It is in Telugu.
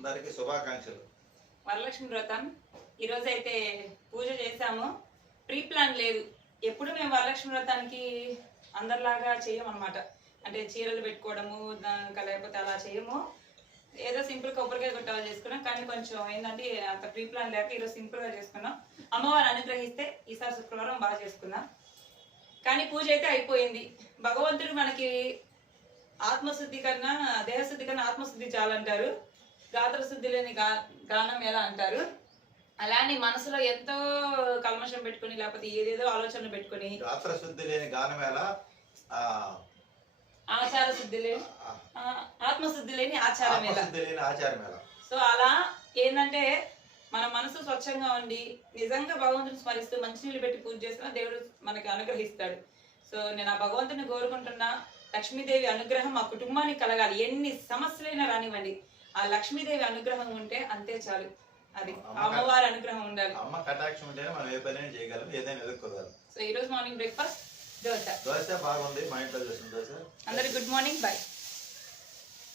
అందరికీ శుభాకాంక్షలు. వరలక్ష్మి వ్రతం ఈరోజు అయితే పూజ చేశాము. ప్రీ ప్లాన్ లేదు. ఎప్పుడు మేము వరలక్ష్మి వ్రతానికి అందరిలాగా చేయమన్నమాట. అంటే చీరలు పెట్టుకోవడము లేకపోతే అలా చేయము. ఏదో సింపుల్ కొబ్బరికాయ కొట్టాలి చేసుకున్నాం. కానీ కొంచెం ఏంటంటే అంత ప్రీ ప్లాన్ లేక ఈరోజు సింపుల్గా చేసుకున్నాం. అమ్మవారు అనుగ్రహిస్తే ఈసారి శుక్రవారం బాగా చేసుకున్నాం. కానీ పూజ అయితే అయిపోయింది. భగవంతుడు మనకి ఆత్మశుద్ధి కన్నా దేహశుద్ధి కన్నా ఆత్మశుద్ధి చాలంటారు. గాత్రశుద్ధి లేని గానం ఎలా అంటారు. అలానే మనసులో ఎంతో కల్మషం పెట్టుకుని లేకపోతే ఏదేదో ఆలోచనలు పెట్టుకుని గాత్రశుద్ధి లేని గానం ఎలా, ఆచార శుద్ధి లేని ఆత్మశుద్ధి లేని ఆచారం ఎలా. సో అలా ఏంటంటే మన మనసు స్వచ్ఛంగా ఉండి నిజంగా భగవంతుని స్మరిస్తూ మంచినీళ్ళు పెట్టి పూజ చేసినా దేవుడు మనకి అనుగ్రహిస్తాడు. సో నేను ఆ భగవంతుని కోరుకుంటున్నా. లక్ష్మీదేవి అనుగ్రహం మా కుటుంబానికి కలగాలి. ఎన్ని సమస్యలైనా రానివ్వండి, ఆ లక్ష్మీదేవి అనుగ్రహం ఉంటే అంతే చాలు. అది అమ్మవారి అనుగ్రహం ఉండాలి. అమ్మ కటాక్షం ఉంటేనే మనం ఏ పని చేయగలం, ఏదైనా ఎదుర్కోగలం. సో ఈ రోజు మార్నింగ్ బ్రేక్ఫాస్ట్ దోశ బాగుంది. మా ఇంట్లో చేసిన దోశ. అందరికి గుడ్ మార్నింగ్, బాయ్.